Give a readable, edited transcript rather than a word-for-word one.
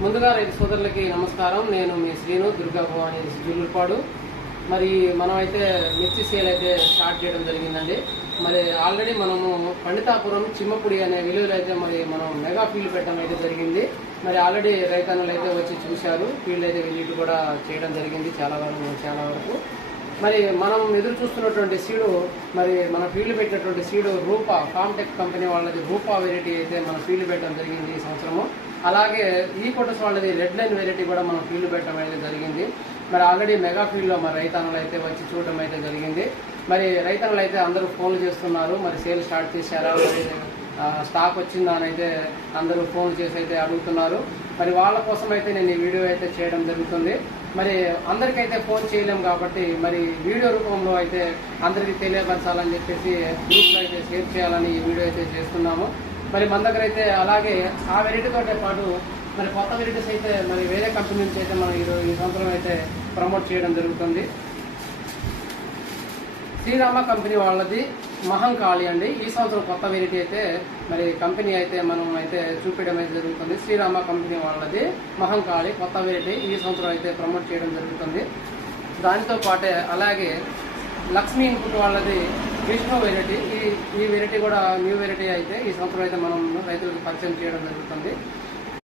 ముందుగా రైతు సోదరులకి నమస్కారం. నేను మీ శ్రీను దుర్గా భవాని జుల్లుపాడు. మరి మనమైతే మిర్చి సేల్ అయితే స్టార్ట్ చేయడం జరిగిందండి. మరి ఆల్రెడీ మనము పండితాపురం చిమ్మపుడి అనే విలువలు అయితే మరి మనం మెగా ఫీల్డ్ పెట్టడం అయితే జరిగింది. మరి ఆల్రెడీ రైతన్నలు అయితే వచ్చి చూశారు. ఫీల్డ్ అయితే విజిట్ కూడా చేయడం జరిగింది చాలా వరకు. మరి మనం ఎదురు చూస్తున్నటువంటి సీడు, మరి మన ఫీల్డ్ పెట్టినటువంటి సీడు రూపా కామ్టెక్ కంపెనీ వాళ్ళది రూపా వెరైటీ అయితే మన ఫీల్డ్ పెట్టడం జరిగింది ఈ సంవత్సరము. అలాగే ఈ కొట్టస్ వాళ్ళది రెడ్ లైన్ వెరైటీ కూడా మనం ఫీల్డ్ పెట్టడం అయితే జరిగింది. మరి ఆల్రెడీ మెగా ఫీల్డ్లో మరి రైతన్నలు అయితే వచ్చి చూడడం అయితే జరిగింది. మరి రైతన్నలు అయితే అందరూ ఫోన్లు చేస్తున్నారు, మరి సేల్ స్టార్ట్ చేశారా, మరి స్టాక్ వచ్చిందా అని అయితే అందరూ ఫోన్ చేసి అయితే అడుగుతున్నారు. మరి వాళ్ళ కోసం అయితే నేను ఈ వీడియో అయితే చేయడం జరుగుతుంది. మరి అందరికైతే ఫోన్ చేయలేము కాబట్టి మరి వీడియో రూపంలో అయితే అందరికీ తెలియపరచాలని చెప్పేసి గ్రూప్లో అయితే షేర్ చేయాలని ఈ వీడియో అయితే చేస్తున్నాము. మరి మన దగ్గర అయితే అలాగే ఆ వెరైటీతో పాటు మరి కొత్త వెరైటీస్ అయితే మరి వేరే కంపెనీ నుంచి అయితే మనం ఈ సంవత్సరం అయితే ప్రమోట్ చేయడం జరుగుతుంది. శ్రీరామ కంపెనీ వాళ్ళది మహంకాళి అండి. ఈ సంవత్సరం కొత్త వెరైటీ అయితే మరి కంపెనీ అయితే మనం అయితే చూపించడం అయితే జరుగుతుంది. శ్రీరామ కంపెనీ వాళ్ళది మహంకాళి కొత్త వెరైటీ ఈ సంవత్సరం అయితే ప్రమోట్ చేయడం జరుగుతుంది. దానితో పాటే అలాగే లక్ష్మీ ఇన్పుట్ వాళ్ళది విష్ణు వెరైటీ, ఈ వెరైటీ కూడా న్యూ వెరైటీ అయితే ఈ సంవత్సరం అయితే మనం రైతులకు పరిచయం చేయడం జరుగుతుంది.